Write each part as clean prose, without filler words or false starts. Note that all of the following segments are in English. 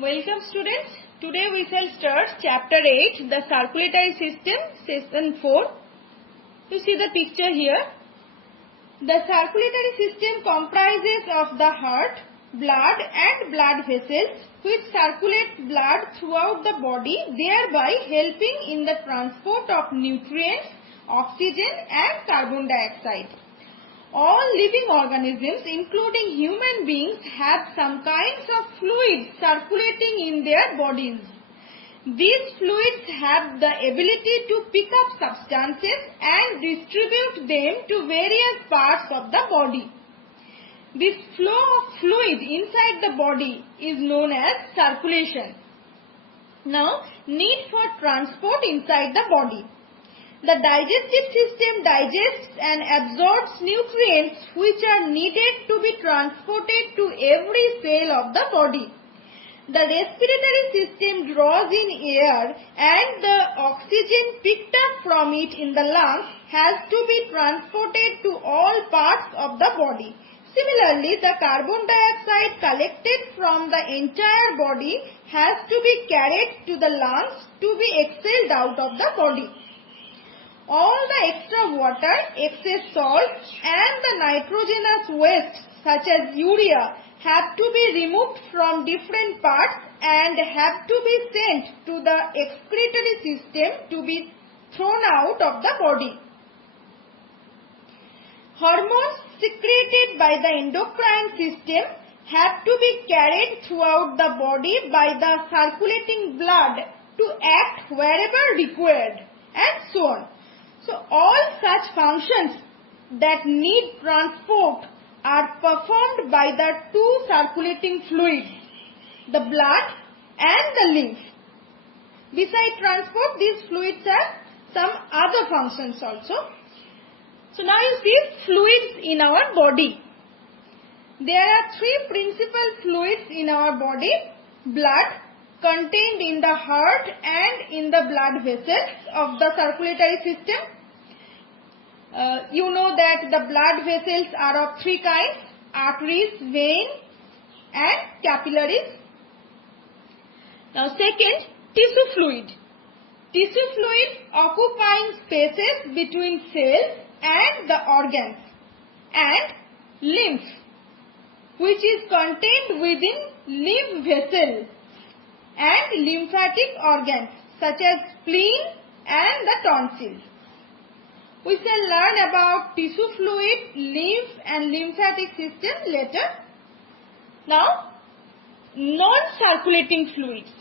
Welcome students. Today we shall start chapter 8, the circulatory system, session 4. You see the picture here. The circulatory system comprises of the heart, blood and blood vessels which circulate blood throughout the body, thereby helping in the transport of nutrients, oxygen and carbon dioxide. All living organisms, including human beings, have some kinds of fluids circulating in their bodies. These fluids have the ability to pick up substances and distribute them to various parts of the body. This flow of fluid inside the body is known as circulation. Now, need for transport inside the body. The digestive system digests and absorbs nutrients which are needed to be transported to every cell of the body. The respiratory system draws in air and the oxygen picked up from it in the lungs has to be transported to all parts of the body. Similarly, the carbon dioxide collected from the entire body has to be carried to the lungs to be exhaled out of the body. All the extra water, excess salt and the nitrogenous waste such as urea have to be removed from different parts and have to be sent to the excretory system to be thrown out of the body. Hormones secreted by the endocrine system have to be carried throughout the body by the circulating blood to act wherever required, and so on. So all such functions that need transport are performed by the two circulating fluids, the blood and the lymph. Besides transport, these fluids have some other functions also. So now you see fluids in our body. There are three principal fluids in our body: blood, contained in the heart and in the blood vessels of the circulatory system. You know that the blood vessels are of three kinds: arteries, veins and capillaries. Now second, tissue fluid. Tissue fluid occupying spaces between cells and the organs, and lymph, which is contained within lymph vessels and lymphatic organs such as spleen and the tonsils. We shall learn about tissue fluid, lymph and lymphatic system later. Now, non-circulating fluids.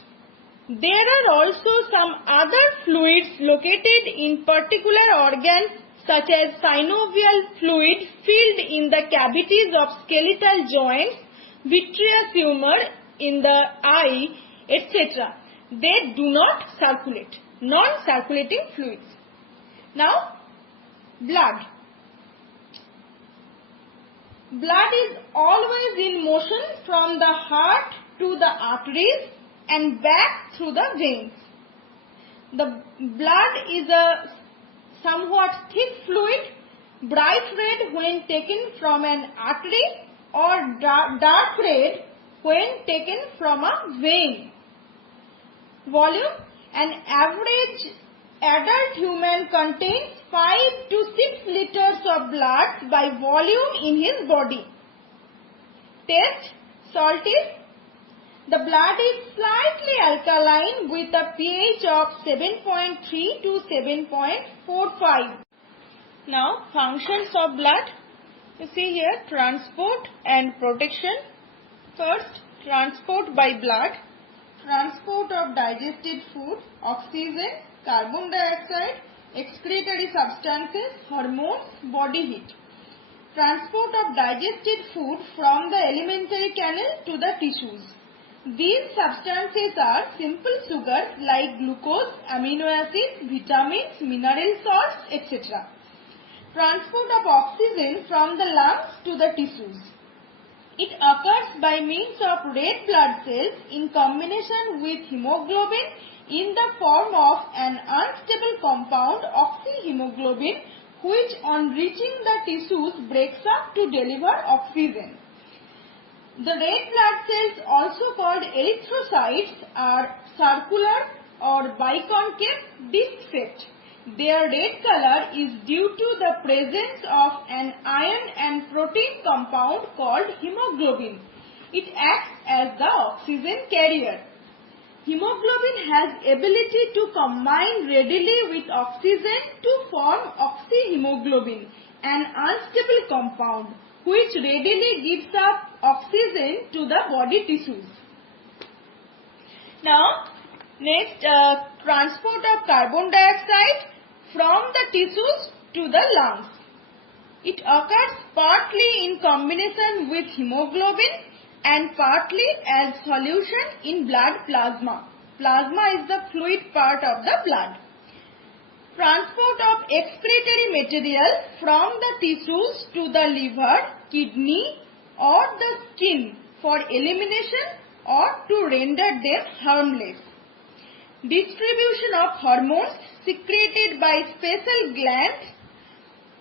There are also some other fluids located in particular organs such as synovial fluid filled in the cavities of skeletal joints, vitreous humor in the eye, etc. They do not circulate. Non-circulating fluids. Now, blood. Blood is always in motion from the heart to the arteries and back through the veins. The blood is a somewhat thick fluid, bright red when taken from an artery or dark red when taken from a vein. Volume: an average adult human contains 5 to 6 liters of blood by volume in his body. Taste: salty. The blood is slightly alkaline with a pH of 7.3 to 7.45. Now, functions of blood. You see here, transport and protection. First, transport by blood. Transport of digested food, oxygen, carbon dioxide, excretory substances, hormones, body heat. Transport of digested food from the alimentary canal to the tissues. These substances are simple sugars like glucose, amino acids, vitamins, mineral salts, etc. Transport of oxygen from the lungs to the tissues. It occurs by means of red blood cells in combination with hemoglobin in the form of an unstable compound, oxyhemoglobin, which on reaching the tissues breaks up to deliver oxygen. The red blood cells, also called called erythrocytes are circular or biconcave disc-shaped. Their red color is due to the presence of an iron and protein compound called hemoglobin. It acts as the oxygen carrier. Hemoglobin has ability to combine readily with oxygen to form oxyhemoglobin, an unstable compound which readily gives up oxygen to the body tissues. Now, next, transport of carbon dioxide from the tissues to the lungs. It occurs partly in combination with hemoglobin and partly as solution in blood plasma. Plasma is the fluid part of the blood. Transport of excretory material from the tissues to the liver, kidney or the skin for elimination or to render them harmless. Distribution of hormones secreted by special glands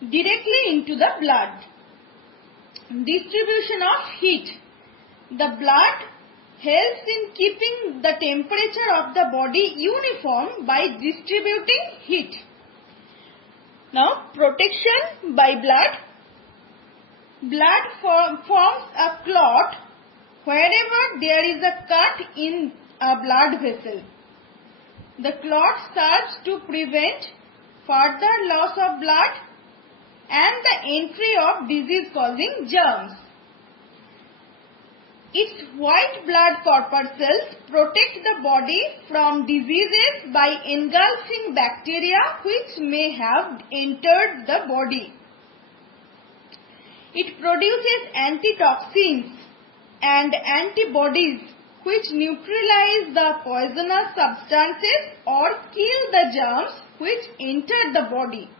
directly into the blood. Distribution of heat. The blood helps in keeping the temperature of the body uniform by distributing heat. Now, protection by blood. Blood forms a clot wherever there is a cut in a blood vessel. The clot serves to prevent further loss of blood and the entry of disease-causing germs. Its white blood corpuscles protect the body from diseases by engulfing bacteria which may have entered the body. It produces antitoxins and antibodies which neutralize the poisonous substances or kill the germs which enter the body.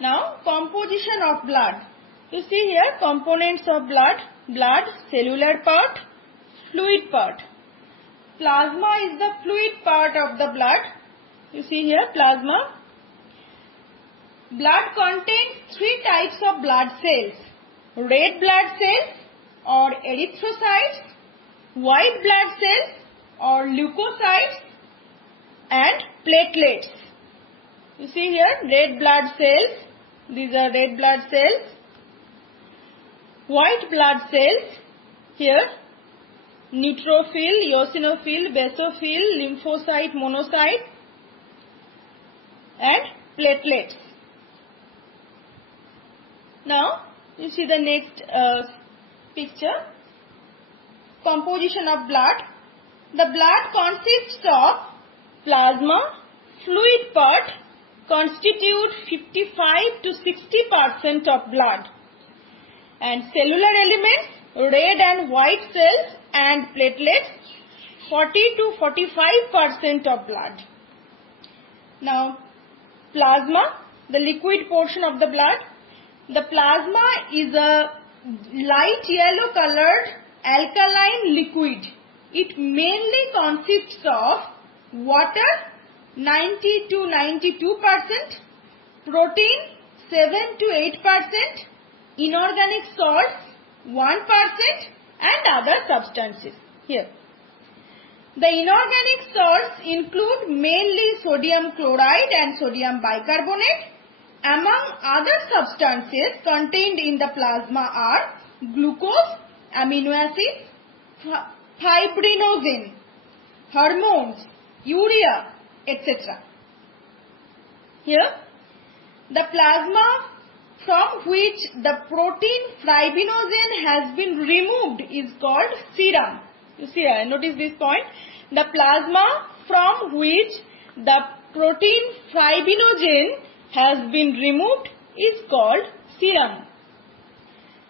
Now, composition of blood. You see here components of blood. Blood, cellular part, fluid part. Plasma is the fluid part of the blood. You see here plasma. Blood contains three types of blood cells. Red blood cells or erythrocytes, white blood cells or leukocytes and platelets. You see here red blood cells. These are red blood cells. White blood cells, here neutrophil, eosinophil, basophil, lymphocyte, monocyte and platelets. Now, you see the next picture. Composition of blood. The blood consists of plasma, fluid part constitute 55 to 60% of blood. And cellular elements, red and white cells and platelets, 40 to 45% of blood. Now, plasma, the liquid portion of the blood. The plasma is a light yellow colored alkaline liquid. It mainly consists of water, 90 to 92%, protein, 7 to 8%, inorganic salts 1% and other substances. Here, the inorganic salts include mainly sodium chloride and sodium bicarbonate. Among other substances contained in the plasma are glucose, amino acids, fibrinogen, hormones, urea, etc. Here, the plasma from which the protein fibrinogen has been removed is called serum. You see, notice this point. The plasma from which the protein fibrinogen has been removed is called serum.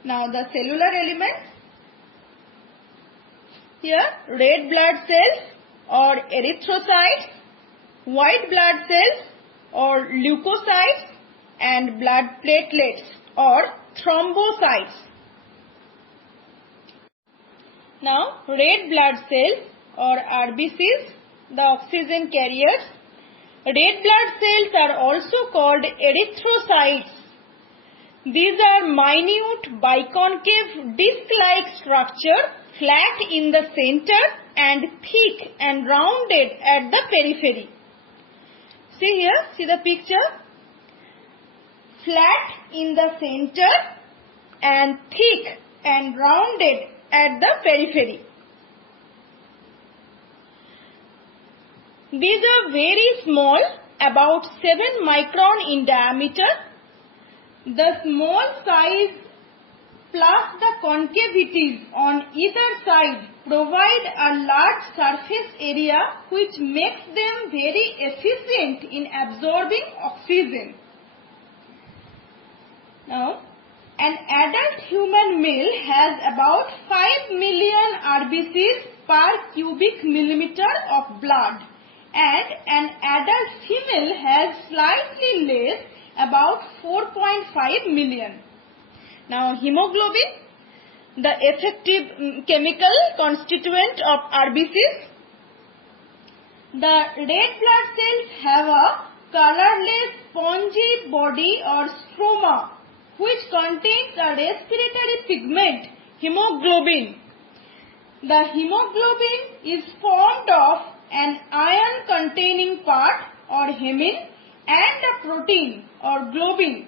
Now, the cellular elements. Here, red blood cells or erythrocytes, white blood cells or leukocytes, and blood platelets or thrombocytes. Now, red blood cells or RBCs, the oxygen carriers. Red blood cells are also called erythrocytes. These are minute biconcave disc-like structure flat in the center and thick and rounded at the periphery. See here, see the picture. Flat in the center and thick and rounded at the periphery. These are very small, about 7 micron in diameter. The small size plus the concavities on either side provide a large surface area which makes them very efficient in absorbing oxygen. Now, an adult human male has about 5 million RBCs per cubic millimeter of blood, and an adult female has slightly less, about 4.5 million. Now, hemoglobin, the effective chemical constituent of RBCs. The red blood cells have a colorless spongy body or stroma which contains a respiratory pigment, hemoglobin. The hemoglobin is formed of an iron-containing part or hemin and a protein or globin.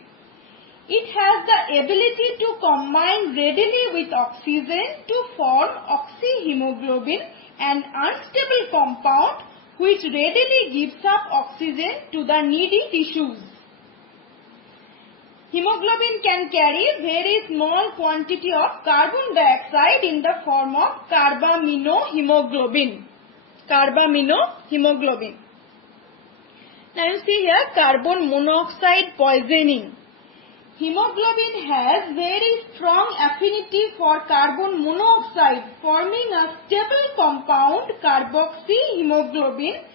It has the ability to combine readily with oxygen to form oxyhemoglobin, an unstable compound which readily gives up oxygen to the needy tissues. Hemoglobin can carry very small quantity of carbon dioxide in the form of carbaminohemoglobin. Carbaminohemoglobin. Now you see here carbon monoxide poisoning. Hemoglobin has very strong affinity for carbon monoxide, forming a stable compound, carboxyhemoglobin.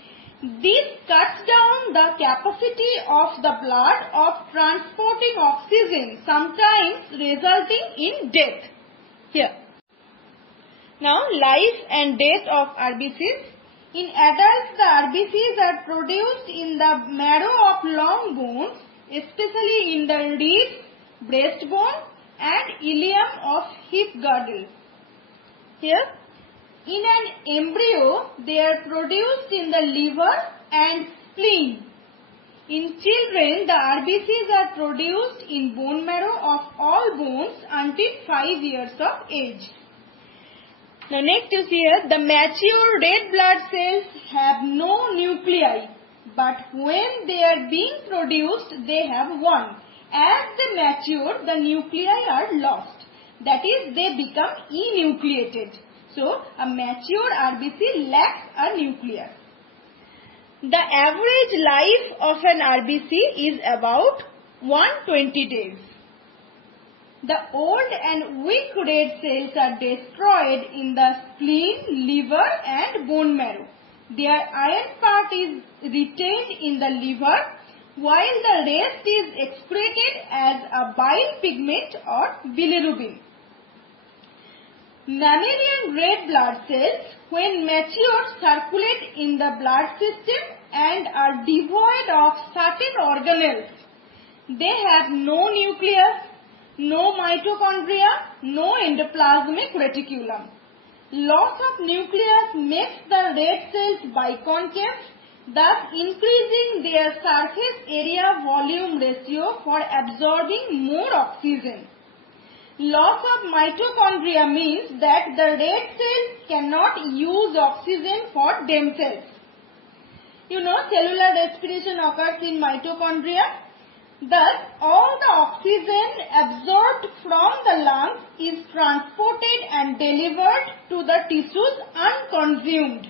This cuts down the capacity of the blood of transporting oxygen, sometimes resulting in death. Here. Now, life and death of RBCs. In adults, the RBCs are produced in the marrow of long bones, especially in the ribs, breastbone and ilium of hip girdle. Here, in an embryo, they are produced in the liver and spleen. In children, the RBCs are produced in bone marrow of all bones until 5 years of age. Now next you see here, the mature red blood cells have no nuclei, but when they are being produced, they have one. As they mature, the nuclei are lost. That is, they become enucleated. So, a mature RBC lacks a nucleus. The average life of an RBC is about 120 days. The old and weak red cells are destroyed in the spleen, liver and bone marrow. Their iron part is retained in the liver, while the rest is excreted as a bile pigment or bilirubin. Mammalian red blood cells, when mature, circulate in the blood system and are devoid of certain organelles. They have no nucleus, no mitochondria, no endoplasmic reticulum. Loss of nucleus makes the red cells biconcave, thus increasing their surface area volume ratio for absorbing more oxygen. Loss of mitochondria means that the red cells cannot use oxygen for themselves. You know, cellular respiration occurs in mitochondria. Thus, all the oxygen absorbed from the lungs is transported and delivered to the tissues unconsumed.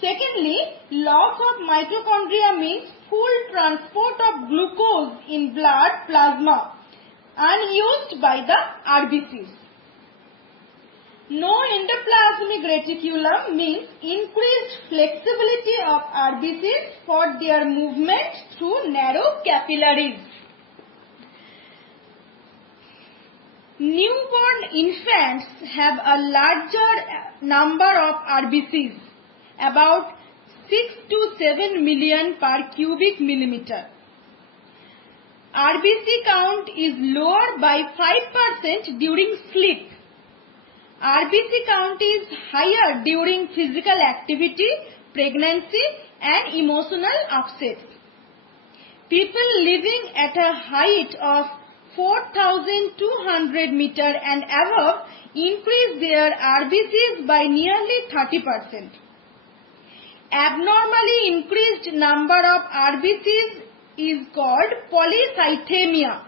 Secondly, loss of mitochondria means full transport of glucose in blood plasma, unused by the RBCs. No endoplasmic reticulum means increased flexibility of RBCs for their movement through narrow capillaries. Newborn infants have a larger number of RBCs, about 6 to 7 million per cubic millimeter. RBC count is lower by 5% during sleep. RBC count is higher during physical activity, pregnancy and emotional upsets. People living at a height of 4,200 meter and above increase their RBCs by nearly 30%. Abnormally increased number of RBCs is called polycythemia,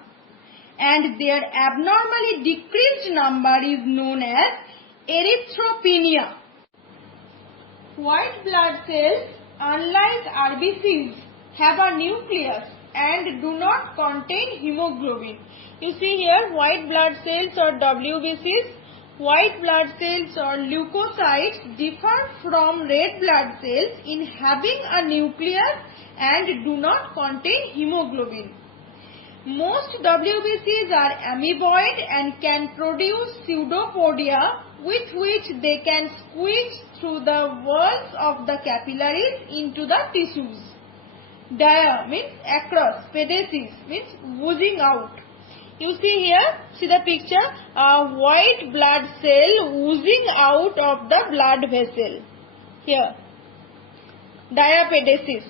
and their abnormally decreased number is known as erythropenia. White blood cells, unlike RBCs, have a nucleus and do not contain hemoglobin. You see here, white blood cells or WBCs, white blood cells or leukocytes differ from red blood cells in having a nucleus and do not contain hemoglobin. Most WBCs are amoeboid and can produce pseudopodia, with which they can squeeze through the walls of the capillaries into the tissues. Dia means across, pedesis means oozing out. You see here, see the picture, a white blood cell oozing out of the blood vessel. Here, diapedesis.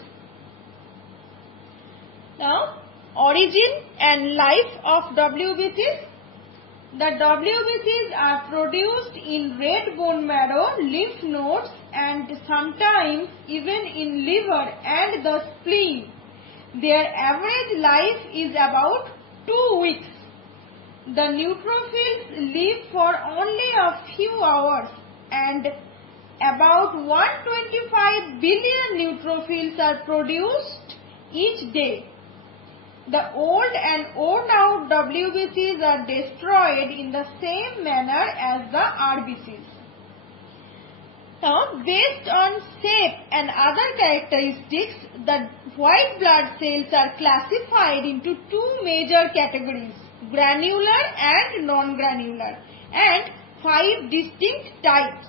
Now, origin and life of WBCs. The WBCs are produced in red bone marrow, lymph nodes and sometimes even in liver and the spleen. Their average life is about 2 weeks. The neutrophils live for only a few hours and about 125 billion neutrophils are produced each day. The old and worn out WBCs are destroyed in the same manner as the RBCs. Now, based on shape and other characteristics, the white blood cells are classified into 2 major categories, granular and non-granular, and 5 distinct types.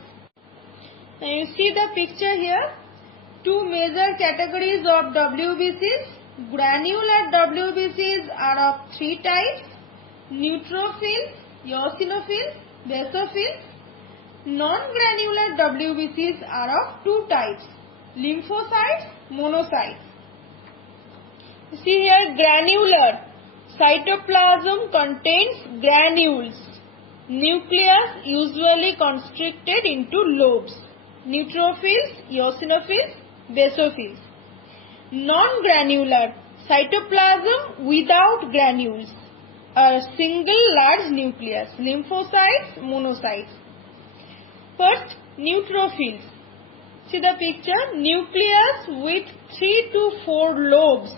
Now, you see the picture here, 2 major categories of WBCs. Granular WBCs are of 3 types: neutrophils, eosinophils, basophils. Non-granular WBCs are of 2 types: lymphocytes, monocytes. You see here, granular cytoplasm contains granules. Nucleus usually constricted into lobes. Neutrophils, eosinophils, basophils. Non-granular cytoplasm without granules, a single large nucleus, lymphocytes, monocytes. First, neutrophils. See the picture, nucleus with 3 to 4 lobes,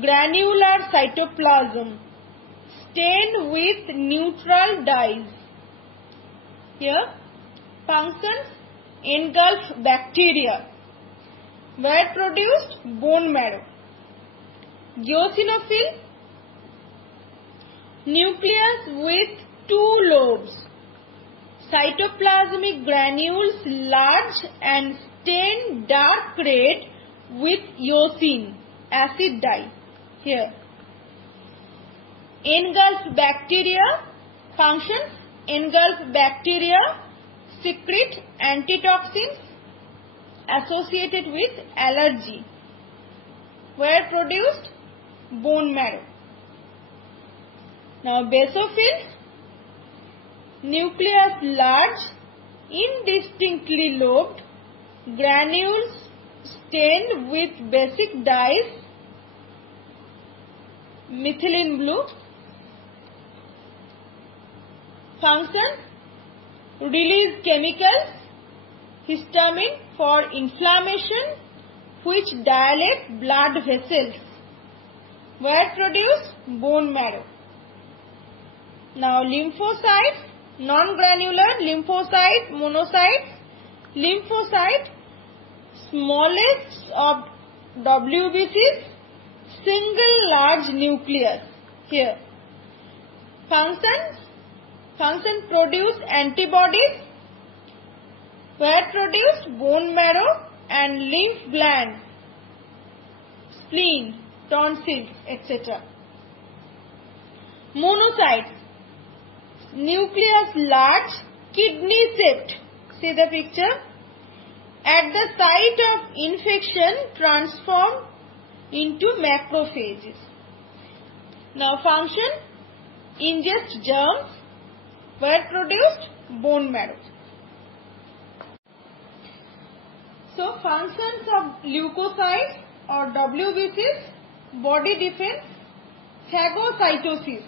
granular cytoplasm, stained with neutral dyes. Here, functions: engulf bacteria. Where produced? Bone marrow. Eosinophil, nucleus with 2 lobes, cytoplasmic granules large and stained dark red with eosine, acid dye. Here, engulf bacteria. Functions: engulf bacteria secrete antitoxins associated with allergy. Where produced? Bone marrow. Now, basophil, nucleus large, indistinctly lobed, granules stained with basic dyes, methylene blue. Function: release chemicals, histamine for inflammation, which dilate blood vessels. Where produced? Bone marrow. Now, lymphocytes, non-granular, lymphocyte, monocytes. Lymphocyte, smallest of WBCs, single large nucleus. Here, function produce antibodies. Where produced? Bone marrow and lymph glands, spleen, tonsils, etc. Monocytes, nucleus large, kidney shaped. See the picture. At the site of infection transformed into macrophages. Now function, ingest germs, where produced? Bone marrow. So functions of leukocytes or WBCs: body defense, phagocytosis.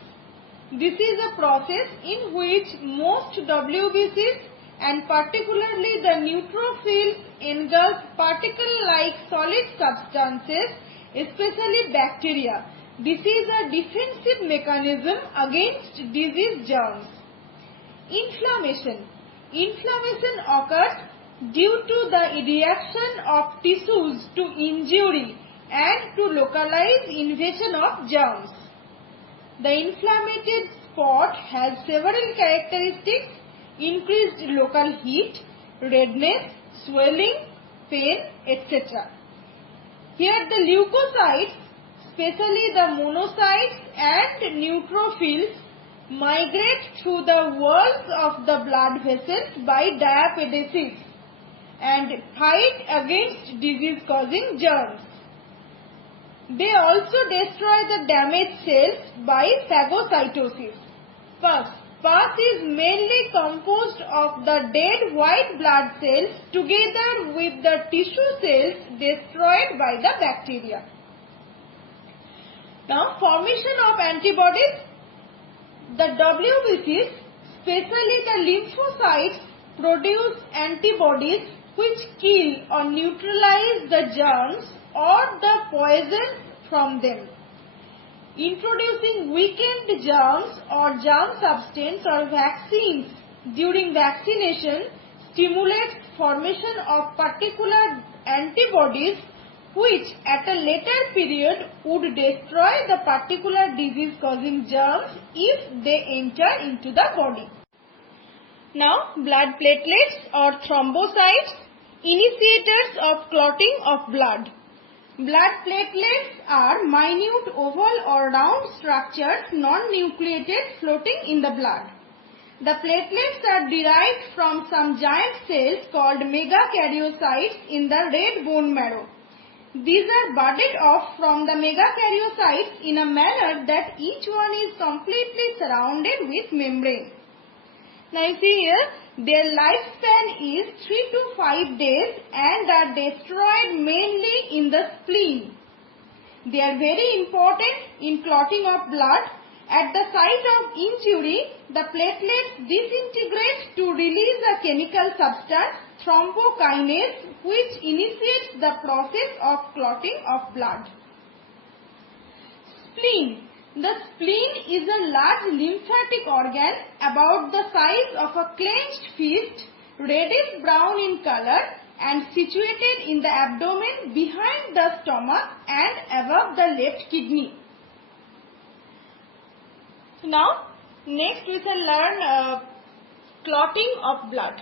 This is a process in which most WBCs and particularly the neutrophils engulf particle-like solid substances, especially bacteria. This is a defensive mechanism against disease germs. Inflammation. Inflammation occurs due to the reaction of tissues to injury and to localized invasion of germs. The inflamed spot has several characteristics: increased local heat, redness, swelling, pain, etc. Here the leukocytes, especially the monocytes and neutrophils, migrate through the walls of the blood vessels by diapedesis and fight against disease-causing germs. They also destroy the damaged cells by phagocytosis. Pus. Pus is mainly composed of the dead white blood cells together with the tissue cells destroyed by the bacteria. Now, formation of antibodies. The WBCs, especially the lymphocytes, produce antibodies which kill or neutralize the germs or the poison from them. Introducing weakened germs or germ substance or vaccines during vaccination stimulates formation of particular antibodies which at a later period would destroy the particular disease-causing germs if they enter into the body. Now, blood platelets or thrombocytes, initiators of clotting of blood. Blood platelets are minute oval or round structures, non-nucleated, floating in the blood. The platelets are derived from some giant cells called megakaryocytes in the red bone marrow. These are budded off from the megakaryocytes in a manner that each one is completely surrounded with membrane. Now you see here, their lifespan is 3 to 5 days and are destroyed mainly in the spleen. They are very important in clotting of blood. At the site of injury, the platelets disintegrate to release a chemical substance, thrombokinase, which initiates the process of clotting of blood. Spleen. The spleen is a large lymphatic organ about the size of a clenched fist, reddish brown in color and situated in the abdomen behind the stomach and above the left kidney. Now, next we shall learn clotting of blood.